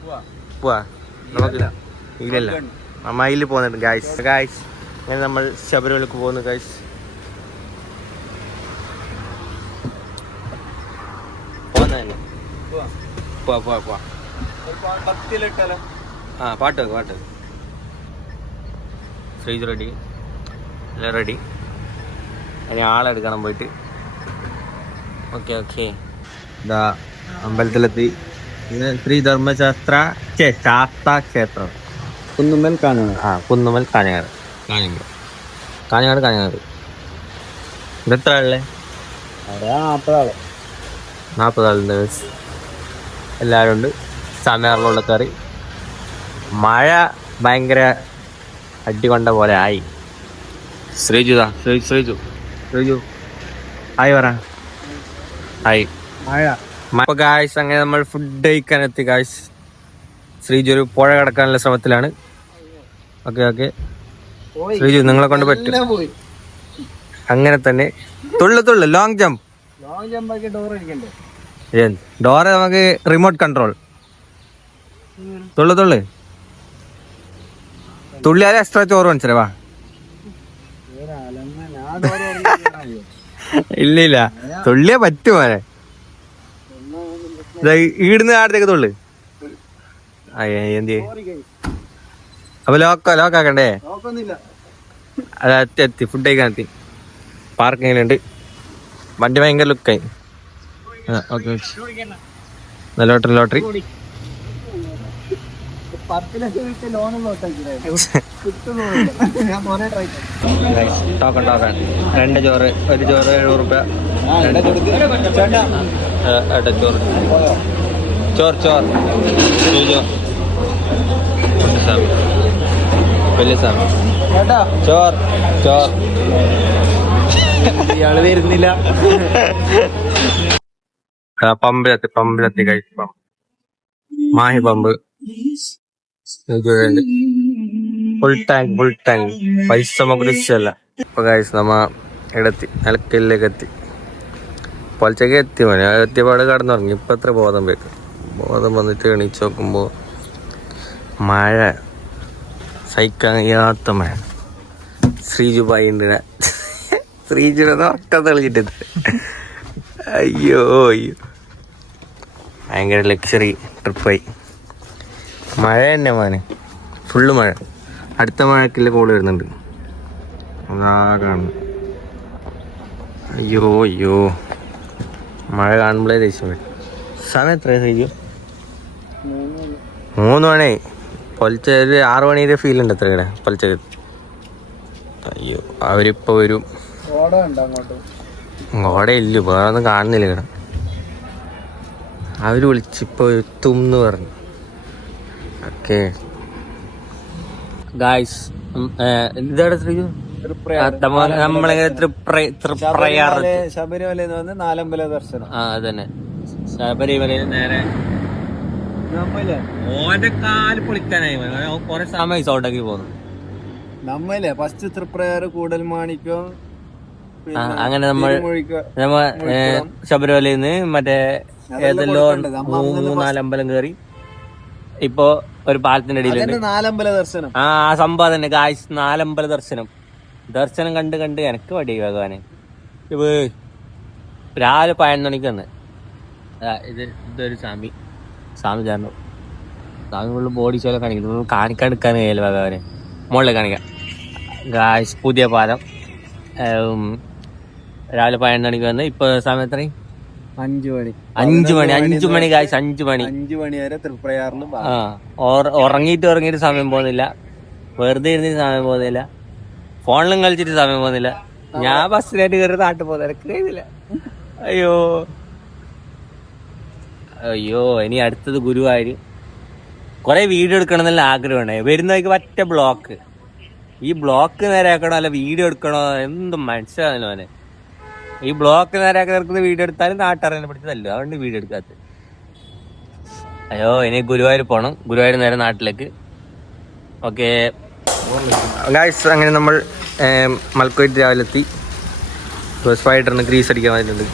പോവാ. നമുക്ക് ഇല്ലല്ല. മയിൽ പോകുന്നുണ്ട് ഗായ്സ് ഗായ്സ് അങ്ങനെ നമ്മൾ ശബരിമലക്ക് പോകുന്നു ഗായ്സ് ആ പാട്ട് വെക്ക് പാട്ട് സ്റ്റേജ് റെഡി. എല്ലാം റെഡി. ഇനി ആളെടുക്കണം പോയിട്ട്. Okay okay. ഇതാ അമ്പലത്തിലെത്തി. ഇത് ശ്രീ ധർമ്മശാസ്ത്ര ഛേ, ശാസ്താ ക്ഷേത്രം കുന്നുമ്മൽ കാഞ്ഞങ്ങാട്. ആ കുന്നുമൽ കാഞ്ഞങ്ങാട്. കാഞ്ഞങ്ങാട്. കാഞ്ഞങ്ങാട് കാഞ്ഞങ്ങാട്. ഇത് എത്ര ആളല്ലേ അവിടെ നാൽപ്പതാളുണ്ട് നാൽപ്പത് ആളുണ്ട് എല്ലാവരും ഉണ്ട്. സമയമുള്ള കറി മഴ ഭയങ്കര അടികൊണ്ട പോലെ ആയി. ശ്രീജുതാ ശ്രീ ശ്രീജു. ശ്രീജു. ആയി പറ. ആയി. മഴ അപ്പൊ ഗായ്സ് അങ്ങനെ നമ്മൾ ഫുഡ് കഴിക്കാൻ എത്തി ഗായ്സ് ശ്രീജു ഒരു പുഴ കടക്കാനുള്ള ശ്രമത്തിലാണ്. ഓക്കെ ഓക്കെ ശ്രീജു നിങ്ങളെ കൊണ്ട് പറ്റും. അങ്ങനെ തന്നെ. തുള്ളു തുള്ളു ലോങ് ജമ്പ് ഡോർ ഡോറ് നമുക്ക് റിമോട്ട് കൺട്രോൾ തുള്ളു തുള്ളു. തുള്ളിയാലും എക്സ്ട്രാ ചോറ് മനസ്സിലാവാ ഇല്ല ഇല്ല തുള്ളിയെ പറ്റുമോ ഈടുന്ന് ആടത്തേക്ക് തുള്ളു. എന്ത് അപ്പൊ ലോക്ക ലോക്കാക്കണ്ടേ അതെത്തി അത് ഫുഡ് കഴിക്കാൻ എത്തി. പാർക്കിങ്ങിലുണ്ട് വണ്ടി ഭയങ്കര ലുക്കായി ഓക്കെ ലോട്ടറി ലോട്ടറി പത്ത് ലക്ഷം വിട്ട് ലോണൊന്നും കിട്ടുന്നില്ല ഞാൻ മോനെ ട്രൈ ടോക്കൺ ടോക്കൺ രണ്ട് ചോറ് ഒരു ചോറ് എഴുപത് റുപ്യ. ഏട്ടാ ചോറ്. ചോറ് ചോറ്. ഒരു ചോറ്. സ്വാമി വലിയ സ്വാമി ചോറ് ചോറ്. ചോർ ഇയാൾ വരുന്നില്ല. പമ്പിലെത്തി പമ്പിലെത്തി കഴിച്ചു Mahe pump. Full tank full tank പൈസ നമുക്ക് ലക്ഷ്യമല്ല ഇപ്പൊ കഴിച്ച് നമ്മ ഇടത്തി നിലക്കലിലേക്ക് എത്തി. പൊലച്ചക്ക് എത്തി മതി എത്തിയപാട് കടന്നുറങ്ങി. ഇപ്പൊ എത്ര ബോധം വെക്ക് ബോധം വന്നിട്ട് എണീച്ച് നോക്കുമ്പോ മഴ. സഹിക്കാൻ കഴിയാത്ത മഴ. ശ്രീജു ഉണ്ട് ശ്രീജു ശ്രീജുനെ ഒറ്റ തെളിച്ചിട്ട് അയ്യോ അയ്യോ. ഭയങ്കര ലക്ഷറി ട്രിപ്പായി മഴ തന്നെ മോനെ. ഫുള്ള് മഴ. അടുത്ത മഴക്കില്ല കോൾ വരുന്നുണ്ട്. അതാ കാണുന്നു. അയ്യോ അയ്യോ. മഴ കാണുമ്പോഴേ ദേഷ്യം വരും. സമയം എത്ര കഴിയും മൂന്ന് മണി. പൊലിച്ച ഒരു ആറ് മണിയുടെ ഫീൽ ഉണ്ട് എത്ര ഇവിടെ പൊലിച്ചത് അയ്യോ അവരിപ്പോ വരും. ഓടയില്ല വേറെ ഒന്നും കാണുന്നില്ല ഇവിടെ. അവർ വിളിച്ചിപ്പോ എത്തും എന്ന് പറഞ്ഞു. ഓക്കെ. ഗായ്സ് ഇതവിടെ ശ്രീജു നമ്മളിങ്ങനെ തൃപ്ര- തൃപ്രയാർ ശബരിമല നാലമ്പല ദർശനം. ആ അതന്നെ. ശബരിമലയിൽ നേരെ നമ്മയില്ലേ ഓന്റെ കാൽ പൊളിക്കാനായി കൊറേ സമയം സൗണ്ടാക്കി പോന്നു. നമ്മയില്ലേ ഫസ്റ്റ് തൃപ്രയാറ് കൂടൽ മാണിക്കം അങ്ങനെ നമ്മൾ നമ്മ ശബരിമലയിൽ നിന്ന് മറ്റേ ഏതെല്ലോ മൂന്നാലമ്പലം കയറി ഇപ്പൊ ഒരു പാലത്തിന്റെ അടിയിൽ നാലമ്പല ദർശനം. ആ സംഭവം തന്നെ ഗായ്സ് നാലമ്പല ദർശനം. ദർശനം കണ്ട് കണ്ട് എനക്ക് വടി ഭഗവാനെ. രാവിലെ പതിനൊന്ന് മണിക്ക് വന്ന്. ഇത് ഇതൊരു സ്വാമി. സ്വാമി ചേർന്നു. സ്വാമി ഫുള്ള് ബോഡി ചോല കാണിക്കുന്നു. കാണിക്കാൻ എടുക്കാൻ കഴിയില്ല ഭഗവാനെ. മുകളിൽ കാണിക്കാം. ഗായ്സ് പുതിയ പാലം. രാവിലെ പതിനൊന്ന് മണിക്ക് വന്ന്. ഇപ്പൊ സമയം എത്രയും അഞ്ചു മണി. അഞ്ചു മണി അഞ്ചു മണി ഗായ്സ് അഞ്ചു മണി. അഞ്ചു മണി വരെ തൃപ്രയാറിലും ആ ഉറങ്ങിയിട്ട് ഉറങ്ങിയിട്ട് സമയം പോകുന്നില്ല. വെറുതെ ഇരുന്നിട്ട് സമയം പോകുന്നില്ല. ഫോണിലും കളിച്ചിട്ട് സമയം പോകുന്നില്ല. ഞാൻ ബസ്സിനായിട്ട് കയറി നാട്ടിൽ പോകുന്ന. എനിക്ക് കഴിയുന്നില്ല. അയ്യോ. അയ്യോ ഇനി അടുത്തത് ഗുരുവായൂർ കുറെ വീഡിയോ എടുക്കണം എന്നുള്ള ആഗ്രഹമാണ് വരുന്നവർക്ക് പറ്റ ബ്ലോക്ക് ഈ ബ്ലോക്ക് നേരെ ആക്കണോ? അല്ല വീഡിയോ എടുക്കണോ? എന്തും മനസ്സിലാവില്ല അവനെ ഈ ബ്ലോക്ക് നേരെ നിർക്കുന്ന വീഡിയോ എടുത്താലും നാട്ടറിയാൻ പിടിച്ചതല്ലോ അതുകൊണ്ട് വീഡിയോ എടുക്കാത്തത്. അയ്യോ ഇനി ഗുരുവായൂർ പോണം. ഗുരുവായൂർ നേരെ നാട്ടിലേക്ക്. ഓക്കെ. ഗായ്സ് അങ്ങനെ നമ്മൾ മൽക്കോയിട്ട് രാവിലെ എത്തി സ്പൈഡറിന് ഗ്രീസ് അടിക്കാൻ വന്നിട്ടുണ്ട്.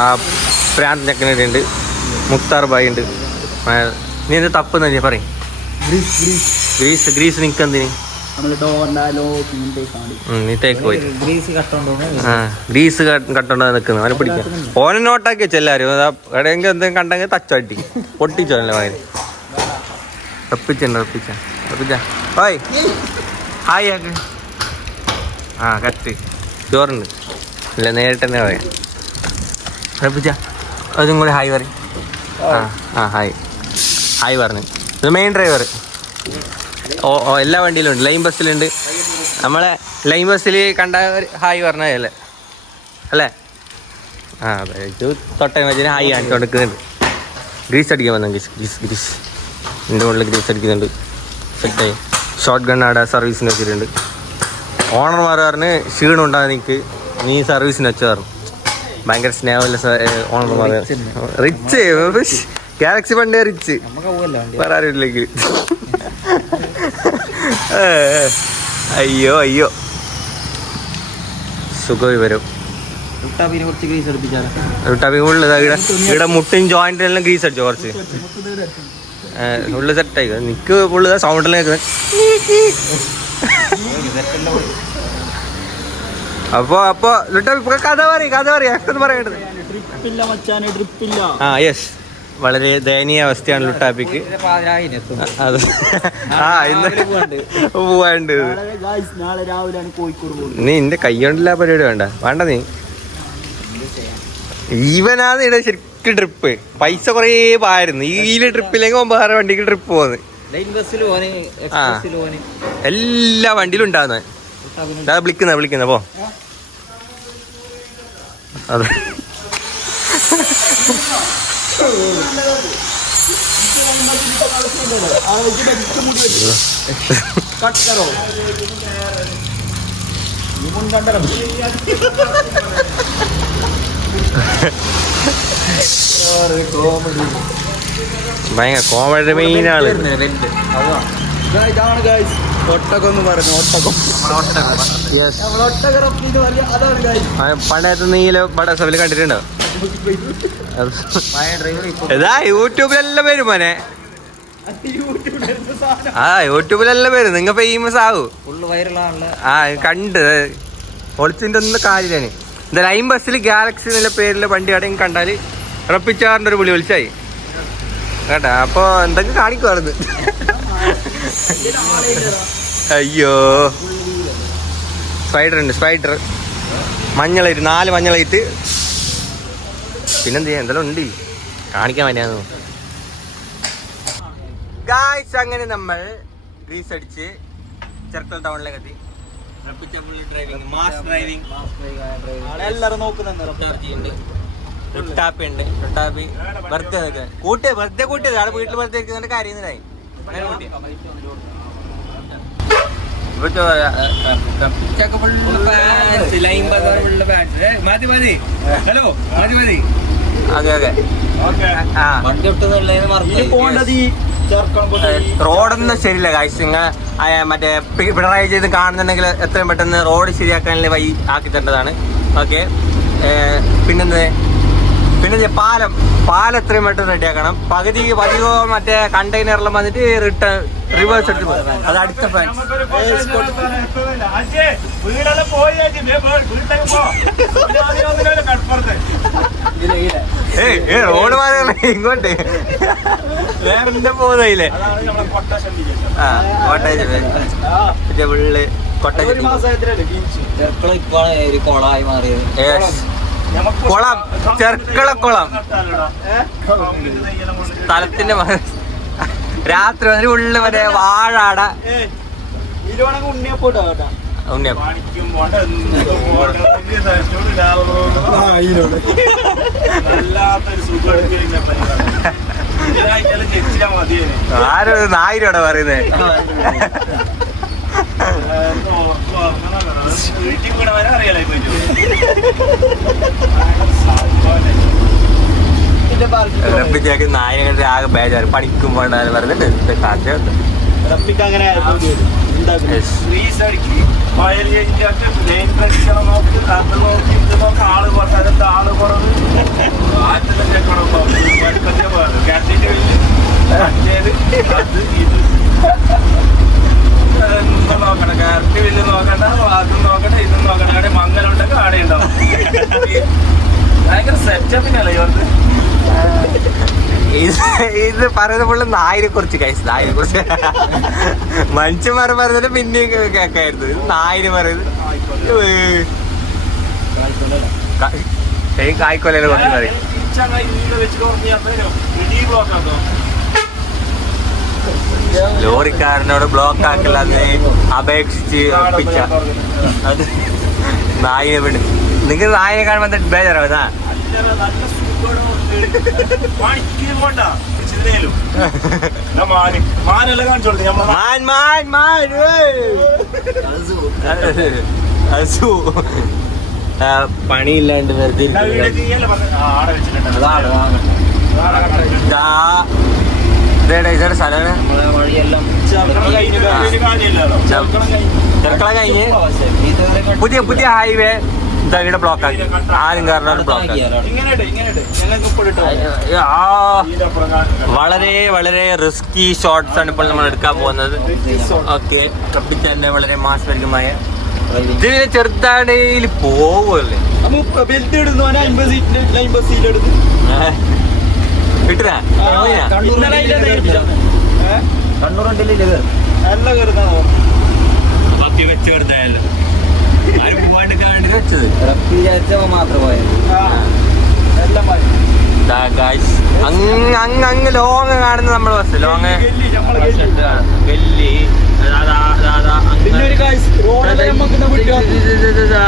ആ പ്രാന്ത് ചക്കനുണ്ട് മുക്താർ ബായി ഉണ്ട്. നീ എന്ത് തപ്പെന്ന് പറയും. ഗ്രീസ് ഗ്രീസ് ഗ്രീസ് ഗ്രീസ് നിൽക്കെന്തിന് ഗ്രീസ് കട്ടോണ്ട് നിൽക്കുന്നു അവനെ പിടിക്കാം. ഓനെ നോട്ടാക്കി വെച്ചെല്ലാരും എവിടെയെങ്കിലും എന്തെങ്കിലും കണ്ടെങ്കിൽ തച്ചടി പൊട്ടിച്ചോ അല്ലേ വായന ഹായ് ആക്ക്. ആ കറ്റ് ചോറുണ്ട്. ഇല്ല നേരിട്ട് തന്നെ പറയാം. റപ്പിച്ച. അതും കൂടി ഹായ് പറയും. ആ ആ ഹായ്. ഹായ് പറഞ്ഞു. ഇത് മെയിൻ ഡ്രൈവർ ഓ ഓ എല്ലാ വണ്ടിയിലും ഉണ്ട് ലൈൻ ബസ്സിലുണ്ട്. നമ്മളെ ലൈൻ ബസ്സിൽ കണ്ട ഹായ് പറഞ്ഞതല്ലേ അല്ലേ? ആ തൊട്ടേ വെച്ചിന് ഹായ് കാണിച്ചു കൊടുക്കുന്നുണ്ട് ഗ്രീസ് അടിക്കാൻ വന്നു. Grease grease grease. എന്റെ മുകളിൽ ഗ്രീസ് അടിക്കുന്നുണ്ട്. സെറ്റായി. ഷോർട്ട് ഗൺ അവിടെ സർവീസിന് വെച്ചിട്ടുണ്ട്. ഓണർമാർ പറഞ്ഞ് ക്ഷീണം ഉണ്ടാകും നിനക്ക് നീ സർവീസിന് വെച്ചു പറഞ്ഞു. ഭയങ്കര സ്നേഹമില്ല ഓണർമാർ റിച്ച് ഗാലക്സി പണ്ടേ റിച്ച് നമുക്ക് പോകല്ലോ വണ്ടി വേറെ ആരുമില്ലെങ്കിൽ അയ്യോ അയ്യോ. സുഖമായി വരും. ഇവിടെ. മുട്ടും ജോയിന്റിനെല്ലാം ഗ്രീസ് അടിച്ചു? കുറച്ച് സെറ്റ് സെറ്റായി നിക്ക് ഫുള്ള് സൗണ്ടെല്ലാം കേൾക്കുന്നത് അപ്പൊ അപ്പൊ ഇപ്പൊ കഥ പറയും കഥ പറയും. പറയേണ്ടത് ആ യെസ് വളരെ ദയനീയ അവസ്ഥയാണ് ലുട്ടാപ്പിക്ക് അത്. ആ ഇന്ന് പോവാണ്ട്. നീ എന്റെ കൈകൊണ്ടില്ല പരിപാടി വേണ്ട? വേണ്ട നീ. ഈവനാന്ന് ഇവിടെ ശരിക്കും ട്രിപ്പ് പൈസ കുറേ പായിരുന്നു ഈ ട്രിപ്പില്ലെങ്കിൽ വേറെ വണ്ടിക്ക് ട്രിപ്പ് പോകുന്നത് ലൈൻ ബസ്സിൽ പോനെ എക്സ്പ്രസ്സിൽ പോനെ എല്ലാ വണ്ടിയിലും ഉണ്ടാകുന്നത് വിളിക്കുന്ന വിളിക്കുന്ന പോ. അതെ. കണ്ടോ ഭയങ്കര കോമഡി മെയിൻ ആൾ ഇതാണ് ഗായ്സ് ഒട്ടകം. എന്ന് പറഞ്ഞു ഒട്ടകം പണ്ടത്തെ നീല പട സഭയിൽ കണ്ടിട്ടുണ്ടോ? ഇതാ യൂട്യൂബിലെല്ലാം വരും മോനെ. യൂട്യൂബിൽ സാധനം ആ യൂട്യൂബിലെല്ലാം വരും. നിങ്ങ ഫേമസ് ആവും. ആ കണ്ട്. ഒളിച്ചിന്റെ ഒന്നും കാര്യമാണ് എന്താ ലൈൻ ബസ്സിൽ ഗാലക്സി എന്നുള്ള പേരിലെ വണ്ടി എവിടെയും കണ്ടാൽ റപ്പിച്ചാറിന്റെ ഒരു വിളി വിളിച്ചായി. കേട്ടാ? അപ്പൊ എന്തൊക്കെ കാണിക്കുവാണെന്ന് അയ്യോ. സ്പൈഡർ ഉണ്ട് സ്പൈഡർ മഞ്ഞളായിട്ട് നാല് മഞ്ഞളായിട്ട് പിന്നെന്ത് ചെയ്യാ? എന്തെല്ലാം ഉണ്ട്. കാണിക്കാൻ വേണ്ടിയാന്ന് ഗായ്സ് അങ്ങനെ നമ്മൾ ഗ്രീസ് അടിച്ച് ചെർക്കൽ ടൗണിലേക്ക് എത്തി. ഡ്രൈവിംഗ് മാസ് എല്ലാരും നോക്കുന്നുണ്ട്. വെറുതെ കൂട്ടിയ വെറുതെ കൂട്ടിയത് ആളെ വീട്ടിൽ വെറുതെ ഇരിക്കുന്നുണ്ട്. കാര്യമായി അതെ ചേർക്കണം റോഡൊന്നും ശരിയില്ല കാഴ്ച മറ്റേ പിണറായി ചെയ്ത് കാണുന്നുണ്ടെങ്കിൽ എത്രയും പെട്ടെന്ന് റോഡ് ശരിയാക്കാനുള്ള വഴി ആക്കി തരേണ്ടതാണ്. ഓക്കെ പിന്നെന്ത്? പിന്നെ പാലം പാലം എത്രയും പെട്ടെന്ന് റെഡിയാക്കണം പകുതി പതിവോ മറ്റേ കണ്ടെയ്നറിലും വന്നിട്ട് റിട്ടേൺ റിവേഴ്സ് എടുത്ത് പോകും. അത് അടുത്ത ഫാൻസ് വീടെല്ലാം പോയി വീട്ടിലേക്ക് പോ കടപ്പുറത്ത് ഏയ് ഏ റോഡ് മാറിയാണ് ഇങ്ങോട്ട് വേറെ പോകുന്നില്ലേ ആ കോട്ടേജ് പിന്നെ ഉള്ളിൽ ഒരു മാസം ബീച്ച് ഇപ്പാണ് ഒരു കൊളായി മാറിയത്. കുളം ചെർക്കളക്കുളം സ്ഥലത്തിന്റെ മ- രാത്രി വന്നിട്ട് ഉള്ളിൽ മറ്റേ വാഴാട ഉണ്ണിയപ്പം പറയുന്നേ വീട്ടിൽ കൂടെ വരെ അറിയാലോ ഉറപ്പിച്ചേക്ക് നായകളുടെ ആകെ ബേജാറ്. പണിക്കും പോണ്ട പറഞ്ഞിട്ട് കാശ് റപ്പിക്ക് അങ്ങനെ ആൾ കുറച്ച് ആൾ കുറവ്? നോക്കണ്ട അതും നോക്കണ്ട. ഇതും നോക്കണ്ട അവിടെ മംഗലുണ്ടെങ്കിൽ ആടെ ഉണ്ടാവും ഭയങ്കര സെറ്റപ്പിനല്ലേ ഇവർക്ക് ഇത് ഇത് പറയുന്ന പോലെ നായിനെ കുറിച്ച് കഴിച്ചു നായിനെ കുറിച്ച് മനുഷ്യന്മാർ പറഞ്ഞിട്ട് പിന്നെയും കേൾക്കായിരുന്നു കേക്കായിരുന്നു. ഇത് നായിന് പറയുന്നത്. കായ്ക്കൊലനെ കുറിച്ച് പറയും ഇടി ബ്ലോക്ക് ആക്കില്ല ലോറിക്കാരനോട് ആക്കില്ലെന്ന് അപേക്ഷിച്ച് ഒപ്പിച്ച. അത് നായിനെ വിട്. നിങ്ങൾ നായിനെ കാണുമ്പോൾ ബേജാറാവുന്നാ നല്ല പണിയില്ലാണ്ട് വെറുതെ സ്ഥലമാണ് ചെറുക്കള കഴിഞ്ഞ് പുതിയ പുതിയ ഹൈവേ ഇവിടെ ബ്ലോക്ക് ആക്കി. ആരും കാരണം ബ്ലോക്ക് ആക്കി. ആ. വളരെ വളരെ റിസ്കി ഷോട്ട്സ് ആണ് ഇപ്പോൾ നമ്മൾ എടുക്കാൻ പോകുന്നത്. ഓക്കെ കപ്പിച്ചാന്റെ വളരെ മാസപരികമായ ഇതിന് ചെറുതാടയിൽ പോവല്ലേ വെച്ച് വെറുതെ അങ്ങ് അങ്ങ് ലോങ് കാണുന്ന നമ്മളെ ബസ് ലോങ്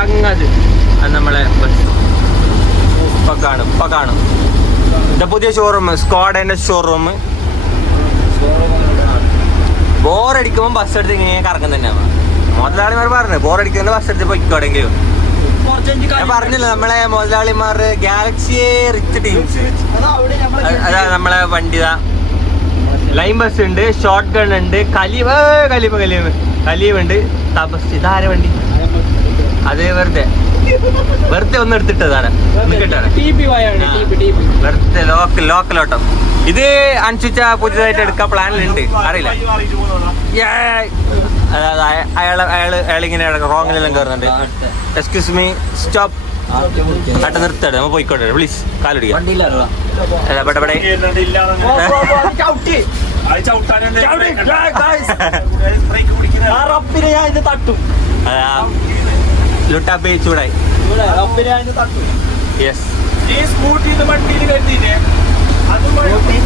അങ്ങത് നമ്മളെ ബസ് കാണും ഇപ്പൊ കാണും എന്റെ പുതിയ ഷോറൂം സ്ക്വാഡിന്റെ ഷോറൂം ബോറടിക്കുമ്പോ ബസ് എടുത്ത് ഇങ്ങനെ തന്നെയാണ് മുതലാളിമാർ പറഞ്ഞു ബോറടിക്കുന്ന ബസ് എടുത്ത് പൊയ്ക്കോടെങ്കിലും. ഞാൻ പറഞ്ഞില്ല നമ്മളെ മുതലാളിമാർ ഗാലക്സിയെ റിച്ച് ടീംസ് അതാ നമ്മളെ വണ്ടിതാ ലൈൻ ബസ് ഉണ്ട് ഷോർട്ട് ഗൺ ഉണ്ട് കലീമ കലീമ കലീമ കലീം കലീം ഉണ്ട് തപസ് ഇതാരെ വണ്ടി? അതേ വെറുതെ. വെറുതെ ഒന്ന് എടുത്തിട്ടതാണ്. വെറുതെ ലോക്കൽ ലോക്കൽ ഓട്ടം ഇത് അനുസരിച്ച പുതിയതായിട്ട് എടുക്കാൻ പ്ലാനിലുണ്ട്. അറിയില്ല. അയാൾ അയാൾ അയാളിങ്ങനെ റോങ്ങിലെല്ലാം കയറുന്നുണ്ട് എക്സ്ക്യൂസ് മീ സ്റ്റോപ്പ് അട്ട നിർത്തട്ടെ. നമ്മ പോയിക്കോട്ടെ. പ്ലീസ് കാലടിക്കാം ഞാൻ ഇത് തട്ടും. ലുട്ടാപ്പി ചൂടായി. യെസ് ഈ സ്കൂട്ടിയിൽ വണ്ടിയിൽ കരുതിയില്ലേ? അതുപോലെ സ്കൂട്ടി?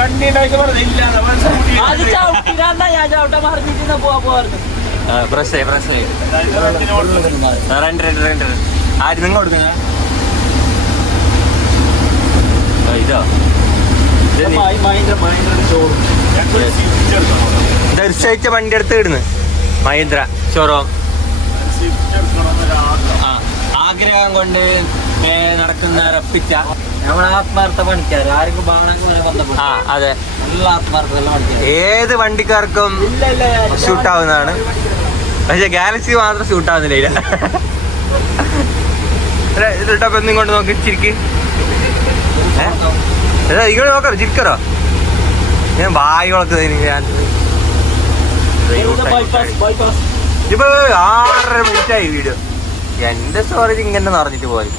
വണ്ടി ഉണ്ടാക്കി പ്രസ് പ്രസ് രണ്ട് രണ്ട് രണ്ട്. ആര് നിങ്ങൾ കൊടുക്കുന്ന? ഇതോ. ദർശിച്ച വണ്ടി എടുത്ത് ഇടുന്നു. മഹീന്ദ്ര ഷോറൂം ആഗ്രഹം കൊണ്ട് നടക്കുന്ന റപ്പിച്ച നമ്മൾ ആത്മാർത്ഥ പണിക്കാർ ആർക്കും ബാണങ്ങനെ ബന്ധപ്പെട്ടു ആ അതെ. നല്ല ആത്മാർത്ഥമുള്ള പണിക്കാർ ഏത് വണ്ടിക്കാർക്കും ഷൂട്ട് ആവുന്നതാണ്. പക്ഷെ ഗാലക്സി മാത്രം ഷൂട്ട് ആവുന്നില്ല ഇതിൽ. അല്ല, ഇത് കൊണ്ട് നോക്കി ചിരിക്ക്. ഇങ്ങോട്ട് നോക്കറോ ചിരിക്കറോ ഞാൻ വായി വളർത്തത് ഞാൻ ബൈപ്പാസ് ബൈപ്പാസ് ഇപ്പൊ ആറര മിനിറ്റ് ആയി വീഡിയോ എന്റെ സ്റ്റോറേജ് ഇങ്ങനെ നിറഞ്ഞിട്ട് പോയി.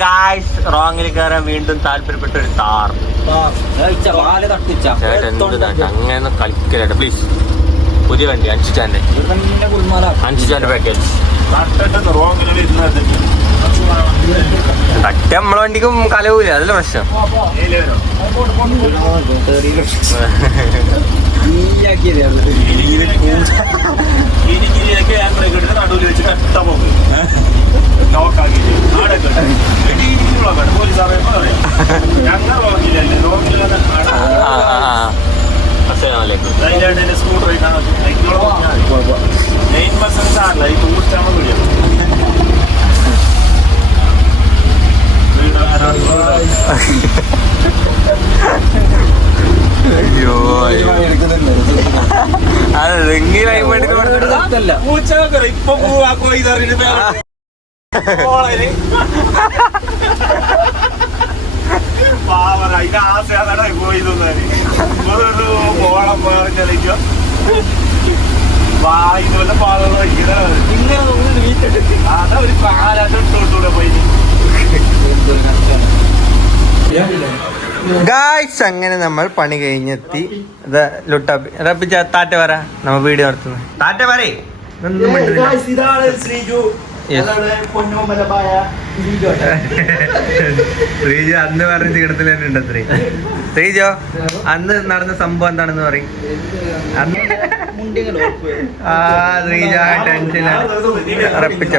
ഗായ്സ് റോങ്ങിൽ കയറാൻ വീണ്ടും താല്പര്യപ്പെട്ട ഒരു താർ അങ്ങനെ കളിക്കലേട്ടെ പ്ലീസ് പുതിയ വണ്ടി അഞ്ചു ഇവന്നെ അഞ്ചു അഞ്ചുറ്റാന്റെ പാക്കേജ് തട്ടി നമ്മളെ വണ്ടിക്കും കലവൂല അതല്ല പ്രശ്നം? എനിക്ക് ഇതിലേക്ക് ഞാൻ ബ്രേക്ക് ഇട്ടിട്ട് നടുവിൽ വെച്ചിട്ട് കട്ട പോകും ലോക്കാക്കിയിട്ട് ആടെ പോലീസ് അറിയുമ്പോൾ പറയും ഞങ്ങൾ ധൈര്യമായിട്ട് എന്റെ സ്കൂട്ടർ മെയിൻ ബസ് സാറില്ല ഈ ടൂറിസ്റ്റ് ആകുമ്പോൾ വിളിയും അയ്യോ അയ്യോ അത് കോളേര് പാവറ ഇത് ആശയാണ് കൊയ്തുന്നത് ഒരു കളിക്കുക വായിന്ന് വല്ല പാലം കഴിക്കുന്നത് ഇങ്ങനെ വീട്ടിട്ട് അതാ ഒരു കാലാട്ടം ഇട്ടോട്ടൂടെ പോയി ഗായ്സ് അങ്ങനെ നമ്മൾ പണി കഴിഞ്ഞെത്തി. ലുട്ടാപ്പി റപ്പിച്ച താറ്റ പറ. നമ്മ വീഡിയോ നടത്തുന്നത് താറ്റ വരേ Guys, ഇതാണ് ശ്രീജു. ശ്രീജു അന്ന് പറഞ്ഞ ചികിടത്തിൽ തന്നെ ഉണ്ട് ശ്രീ ശ്രീജോ അന്ന് നടന്ന സംഭവം എന്താണെന്ന് പറയും. അന്ന് ആ ശ്രീജ ടെൻഷൻ ഉറപ്പിച്ച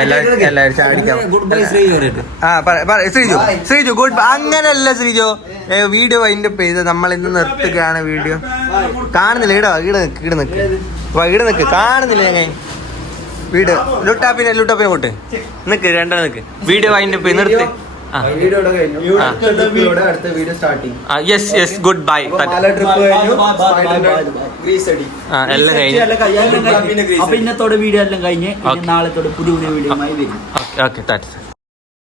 എല്ലാവരും ചാടിക്കാം ആ പറ പറ ശ്രീജു ശ്രീജു ഗുഡ് അങ്ങനല്ല ശ്രീജോ. ഏ, വീഡിയോ വൈൻഡ് അപ്പ് ചെയ്ത് നമ്മൾ ഇന്ന് നിർത്തുകയാണ് വീഡിയോ. കാണുന്നില്ല ഇടോ ഈട നിക്ക് ഈട നിക്ക്. വാ ഈട നിക്ക്. കാണുന്നില്ല ഞാൻ വീട്. ലുട്ടാപ്പിനെ ലുട്ടാപ്പിനെ കൂട്ട് നിക്ക് രണ്ടെണ്ണം നിക്ക്. വീഡിയോ വൈൻഡ് അപ്പ് ചെയ്ത് ആ. വീഡിയോ കഴിഞ്ഞു. അടുത്ത ട്രിപ്പിലൂടെ അടുത്ത വീഡിയോ സ്റ്റാർട്ടിങ് ആ യെസ് യെസ് ഗുഡ് ബൈ എല്ലാം കഴിഞ്ഞു. അപ്പൊ ഇന്നത്തോടെ വീഡിയോ എല്ലാം കഴിഞ്ഞ് ഇനി നാളത്തോടെ പുതിയ പുതിയ വീഡിയോ വരും. ഓക്കെ